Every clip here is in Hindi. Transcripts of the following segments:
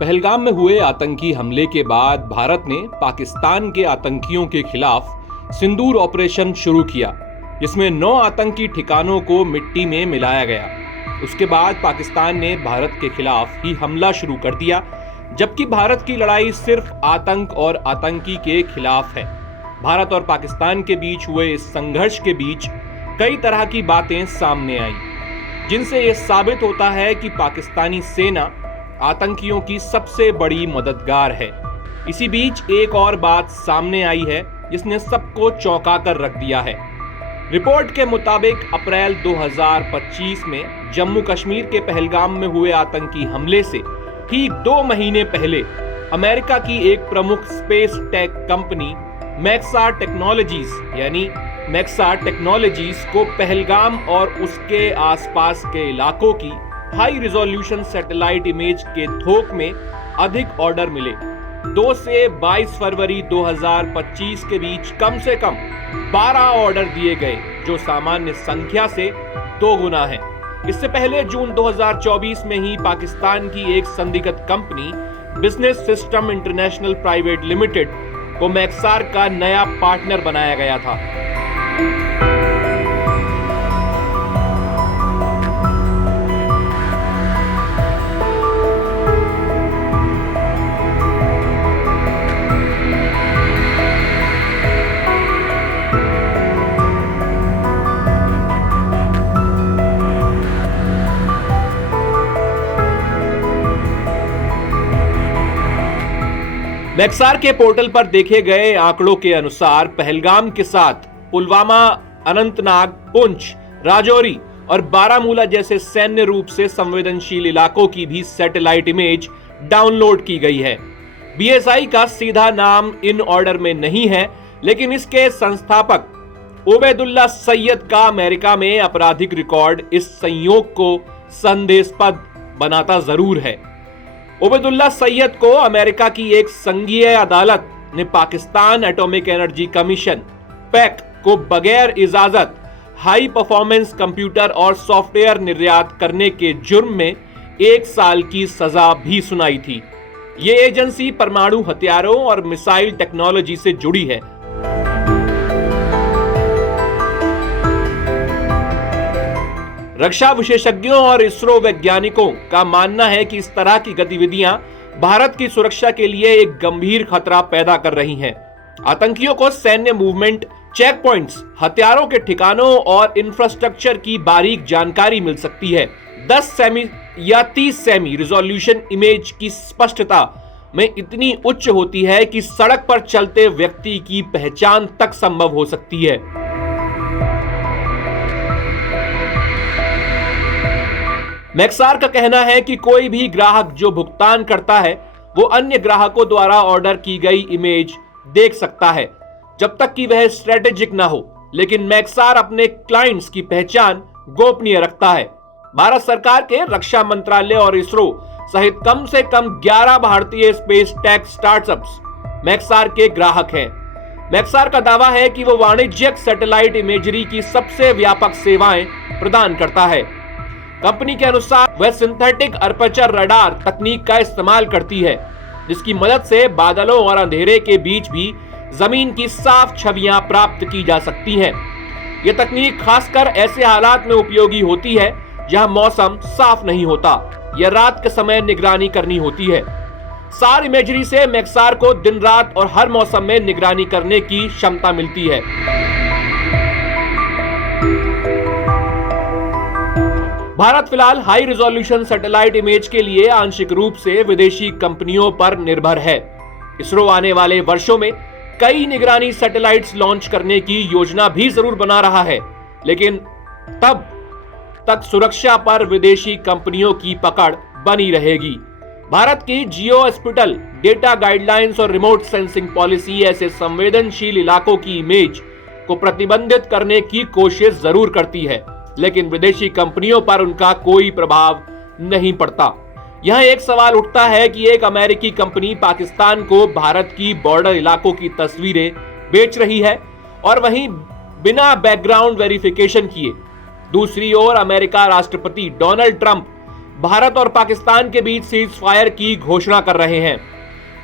पहलगाम में हुए आतंकी हमले के बाद भारत ने पाकिस्तान के आतंकियों के खिलाफ सिंदूर ऑपरेशन शुरू किया, जिसमें 9 आतंकी ठिकानों को मिट्टी में मिलाया गया। उसके बाद पाकिस्तान ने भारत के खिलाफ ही हमला शुरू कर दिया, जबकि भारत की लड़ाई सिर्फ आतंक और आतंकी के खिलाफ है। भारत और पाकिस्तान के बीच हुए इस संघर्ष के बीच कई तरह की बातें सामने आई, जिनसे यह साबित होता है कि पाकिस्तानी सेना आतंकियों की सबसे बड़ी मददगार है। इसी बीच एक और बात सामने आई है जिसने सबको चौंका कर रख दिया है। रिपोर्ट के मुताबिक अप्रैल 2025 में जम्मू कश्मीर के पहलगाम में हुए आतंकी हमले से ठीक 2 महीने पहले अमेरिका की एक प्रमुख space tech company Maxar technologies को पहलगाम और उसके आसपास के इलाकों की हाई रिजोल्यूशन सैटेलाइट इमेज के थोक में अधिक ऑर्डर मिले। 2 से 22 फरवरी 2025 के बीच कम से कम 12 ऑर्डर दिए गए, जो सामान्य संख्या से 2 गुना है। इससे पहले जून 2024 में ही पाकिस्तान की एक संदिग्ध company business system international private limited को मैक्सार का नया पार्टनर बनाया गया था। मैक्सार के पोर्टल पर देखे गए आंकड़ों के अनुसार पहलगाम के साथ पुलवामा, अनंतनाग, पुंछ, राजौरी और बारामूला जैसे सैन्य रूप से संवेदनशील इलाकों की भी सैटेलाइट इमेज डाउनलोड की गई है। बीएसआई का सीधा नाम इन ऑर्डर में नहीं है, लेकिन इसके संस्थापक उबैदुल्ला सैयद का अमेरिका में आपराधिक रिकॉर्ड इस संयोग को संदेहास्पद बनाता जरूर है। उबैदुल्ला सैयद को अमेरिका की एक संघीय अदालत ने Pakistan atomic energy commission pack को बगैर इजाजत हाई परफॉर्मेंस कंप्यूटर और सॉफ्टवेयर निर्यात करने के जुर्म में 1 साल की सजा भी सुनाई थी। ये एजेंसी परमाणु हथियारों और मिसाइल टेक्नोलॉजी से जुड़ी है। रक्षा विशेषज्ञों और इसरो वैज्ञानिकों का मानना है कि इस तरह की गतिविधियां भारत की सुरक्षा के लिए एक गंभीर खतरा पैदा कर रही हैं। आतंकियों को सैन्य मूवमेंट, चेक पॉइंट्स, हथियारों के ठिकानों और इंफ्रास्ट्रक्चर की बारीक जानकारी मिल सकती है। 10 सेमी या 30 सेमी रिजोल्यूशन इमेज की स्पष्टता में इतनी उच्च होती है कि सड़क पर चलते व्यक्ति की पहचान तक संभव हो सकती है। मैक्सार का कहना है कि कोई भी ग्राहक जो भुगतान करता है वो अन्य ग्राहकों द्वारा ऑर्डर की गई इमेज देख सकता है, जब तक कि वह स्ट्रेटेजिक ना हो। लेकिन मैक्सार अपने क्लाइंट्स की पहचान गोपनीय रखता है। भारत सरकार के रक्षा मंत्रालय और इसरो सहित कम से कम 11 भारतीय स्पेस टेक स्टार्टअप्स मैक्सार के ग्राहक हैं। मैक्सार का दावा है कि वो वाणिज्यिक सैटेलाइट इमेजरी की सबसे व्यापक सेवाएं प्रदान करता है। कंपनी के अनुसार वह सिंथेटिक अर्पेचर रडार तकनीक का इस्तेमाल करती है, जिसकी मदद से बादलों और अंधेरे के बीच भी जमीन की साफ छवियां प्राप्त की जा सकती हैं। यह तकनीक खासकर ऐसे हालात में उपयोगी होती है जहां मौसम साफ नहीं होता या रात के समय निगरानी करनी होती है। सार इमेजरी से मैक्सार को दिन रात और हर मौसम में निगरानी करने की क्षमता मिलती है। भारत फिलहाल हाई रिजोल्यूशन सैटेलाइट इमेज के लिए आंशिक रूप से विदेशी कंपनियों पर निर्भर है। इसरो आने वाले वर्षों में कई निगरानी सैटेलाइट्स लॉन्च करने की योजना भी जरूर बना रहा है, लेकिन तब तक सुरक्षा पर विदेशी कंपनियों की पकड़ बनी रहेगी। भारत की जियोस्पेटियल डेटा गाइडलाइंस और रिमोट सेंसिंग पॉलिसी ऐसे संवेदनशील इलाकों की इमेज को प्रतिबंधित करने की कोशिश जरूर करती है, लेकिन विदेशी कंपनियों पर उनका कोई प्रभाव नहीं पड़ता। यह एक सवाल उठता है कि एक अमेरिकी कंपनी पाकिस्तान को भारत की बॉर्डर इलाकों की तस्वीरें बेच रही है और वहीं बिना बैकग्राउंड वेरिफिकेशन किए। दूसरी ओर अमेरिका राष्ट्रपति डोनाल्ड ट्रंप भारत और पाकिस्तान के बीच सीज फायर की घोषणा कर रहे हैं।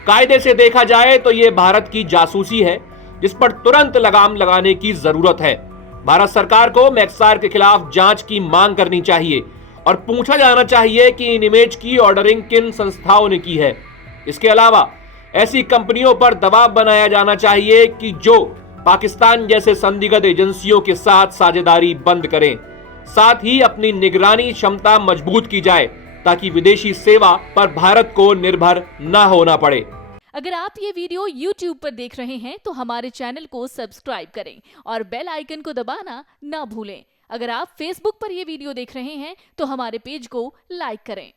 कायदे से देखा जाए तो यह भारत की जासूसी है, जिस पर तुरंत लगाम लगाने की जरूरत है। भारत सरकार को मैक्सार के खिलाफ जांच की मांग करनी चाहिए और पूछा जाना चाहिए कि इन इमेज की ऑर्डरिंग किन संस्थाओं ने की है। इसके अलावा ऐसी कंपनियों पर दबाव बनाया जाना चाहिए कि जो पाकिस्तान जैसे संदिग्ध एजेंसियों के साथ साझेदारी बंद करें। साथ ही अपनी निगरानी क्षमता मजबूत की जाए ताकि विदेशी सेवा पर भारत को निर्भर न होना पड़े। अगर आप ये वीडियो YouTube पर देख रहे हैं तो हमारे चैनल को सब्सक्राइब करें और बेल आइकन को दबाना ना भूलें। अगर आप Facebook पर ये वीडियो देख रहे हैं तो हमारे पेज को लाइक करें।